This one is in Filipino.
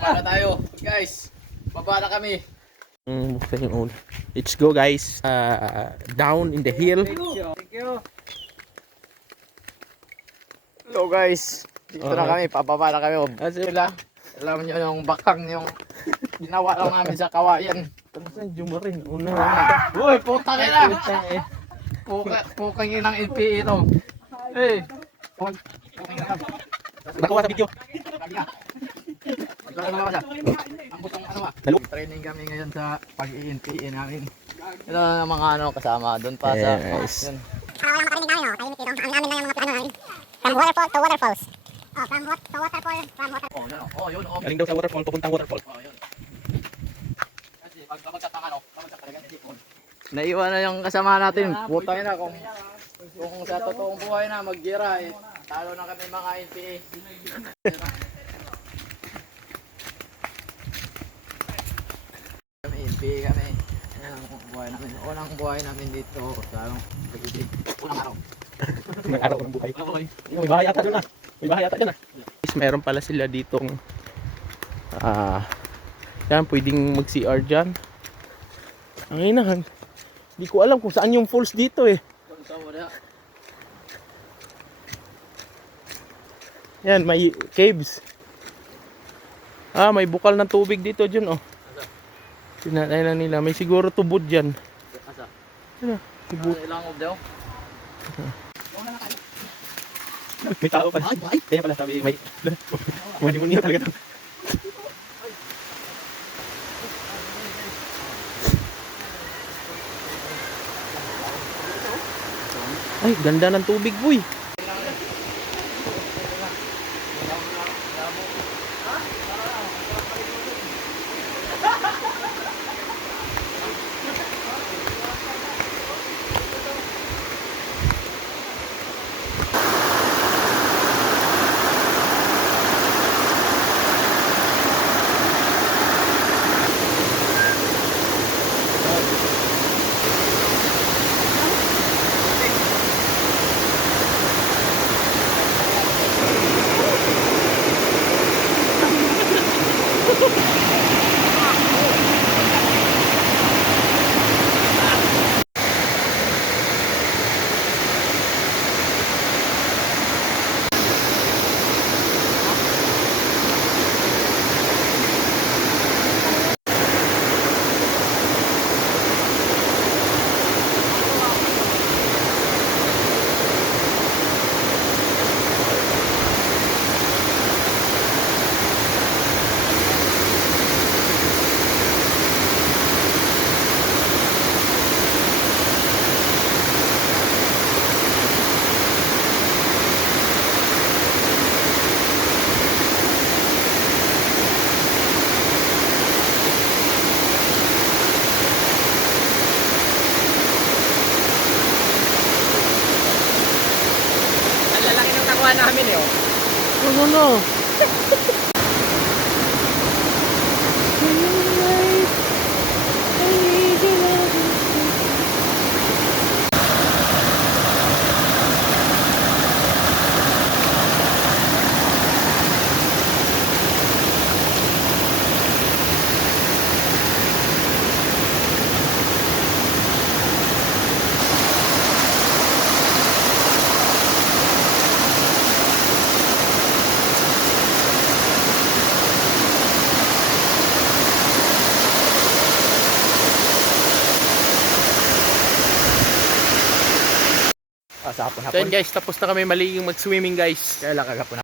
Baba na tayo. Guys, baba na kami. Buksan yung ulo. Let's go guys. Down in the hill. Thank you. Hello guys. Dito na kami. Pababa na kami. Sila. Alam niyo yung bakang yung ginawa lang namin sa kawayan. Saan Jumarin? Una. Uy, puta ka na. Pukang inang LPE ito. Hey. Nakuha sa video. Training kami ngayon sa pag-i-NPE namin. Ito na mga kasama doon pa sa Yes. yun. Walang makarinig namin, oh. Tahimik dito. Ang amin na yung mga plano namin. From waterfall to waterfalls. Oh, from waterfall, from water. Oh, yun. Oh, yun. Oh, Galing daw sa waterfall, papuntang waterfall. oh yun. Kasi pag kabagsak ng kabagsak talaga ng sipon. Naiwan na yung kasama natin. Putang ina kung sa totoong buhay na mag-gira eh. Talo na kami mga NPA. Kami NPA kami. Ayan ang buhay namin. Unang buhay namin dito sa Pagiging. Unang araw. May araw ng buhay. May bahay ata dyan ah. May bahay ata dyan ah. Meron pala sila ditong yan, pwedeng mag-CR dyan. Ang inahan. Hindi ko alam kung saan yung falls dito eh. Yan, may caves. May bukal ng tubig dito dyan oh. Tinatay lang nila. May siguro tubod dyan. Asa? Ano? Tubod. Ilang of daw? May tao pala. Kaya pala sabi may demonyo talaga to. Ay, ganda ng tubig, boy. Namin eh. Ano? Sa hapon-hapon. So yun guys, tapos na kami maliging mag-swimming guys. Kaya lang kagapon.